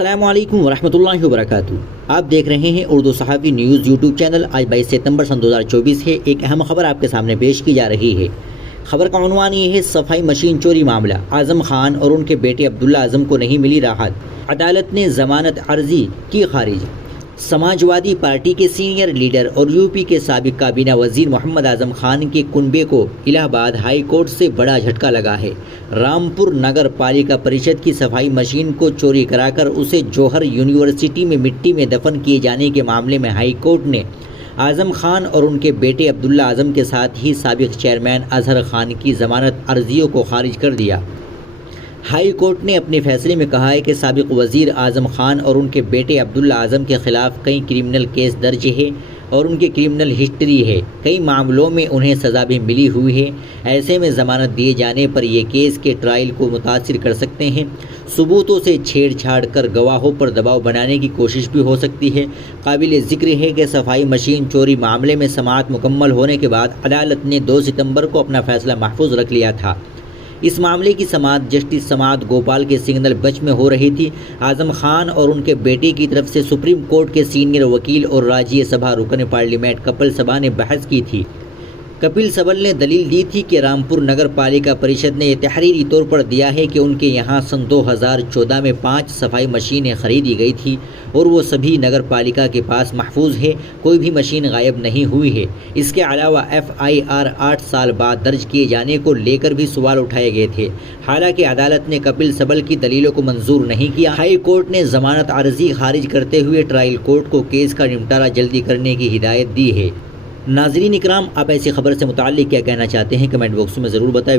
السلام علیکم ورحمۃ اللہ وبرکاتہ۔ آپ دیکھ رہے ہیں اردو صحافی نیوز یوٹیوب چینل۔ آج 22 ستمبر سن 2024 ہے۔ ایک اہم خبر آپ کے سامنے پیش کی جا رہی ہے۔ خبر کا عنوان یہ ہے: صفائی مشین چوری معاملہ، اعظم خان اور ان کے بیٹے عبداللہ اعظم کو نہیں ملی راحت، عدالت نے ضمانت عرضی کی خارج۔ سماجوادی پارٹی کے سینئر لیڈر اور یو پی کے سابق کابینہ وزیر محمد اعظم خان کے کنبے کو الہ آباد ہائی کورٹ سے بڑا جھٹکا لگا ہے۔ رامپور نگر پالیکا پریشد کی صفائی مشین کو چوری کرا کر اسے جوہر یونیورسٹی میں مٹی میں دفن کیے جانے کے معاملے میں ہائی کورٹ نے اعظم خان اور ان کے بیٹے عبداللہ اعظم کے ساتھ ہی سابق چیئرمین اظہر خان کی ضمانت عرضیوں کو خارج کر دیا۔ ہائی کورٹ نے اپنے فیصلے میں کہا ہے کہ سابق وزیر اعظم خان اور ان کے بیٹے عبداللہ اعظم کے خلاف کئی کرمنل کیس درج ہے اور ان کی کرمنل ہسٹری ہے، کئی معاملوں میں انہیں سزا بھی ملی ہوئی ہے۔ ایسے میں ضمانت دیے جانے پر یہ کیس کے ٹرائل کو متاثر کر سکتے ہیں، ثبوتوں سے چھیڑ چھاڑ کر گواہوں پر دباؤ بنانے کی کوشش بھی ہو سکتی ہے۔ قابل ذکر ہے کہ صفائی مشین چوری معاملے میں سماعت مکمل ہونے کے بعد عدالت نے 2 ستمبر کو اپنا فیصلہ محفوظ رکھ لیا تھا۔ اس معاملے کی سماعت جسٹس سماعت گوپال کے سنگنل بنچ میں ہو رہی تھی۔ اعظم خان اور ان کے بیٹے کی طرف سے سپریم کورٹ کے سینئر وکیل اور راجیہ سبھا رکن پارلیمنٹ کپل سبل نے بحث کی تھی۔ کپل سبل نے دلیل دی تھی کہ رامپور نگر پالیکا پریشد نے یہ تحریری طور پر دیا ہے کہ ان کے یہاں سن 2014 میں 5 صفائی مشینیں خریدی گئی تھی اور وہ سبھی نگر پالیکا کے پاس محفوظ ہے، کوئی بھی مشین غائب نہیں ہوئی ہے۔ اس کے علاوہ FIR 8 سال بعد درج کیے جانے کو لے کر بھی سوال اٹھائے گئے تھے۔ حالانکہ عدالت نے کپل سبل کی دلیلوں کو منظور نہیں کیا۔ ہائی کورٹ نے ضمانت عرضی خارج کرتے ہوئے ٹرائل کورٹ کو کیس کا نمٹارہ جلدی کرنے کی ہدایت دی ہے۔ ناظرین اکرام، آپ ایسی خبر سے متعلق کیا کہنا چاہتے ہیں؟ کمنٹ باکس میں ضرور بتائیں۔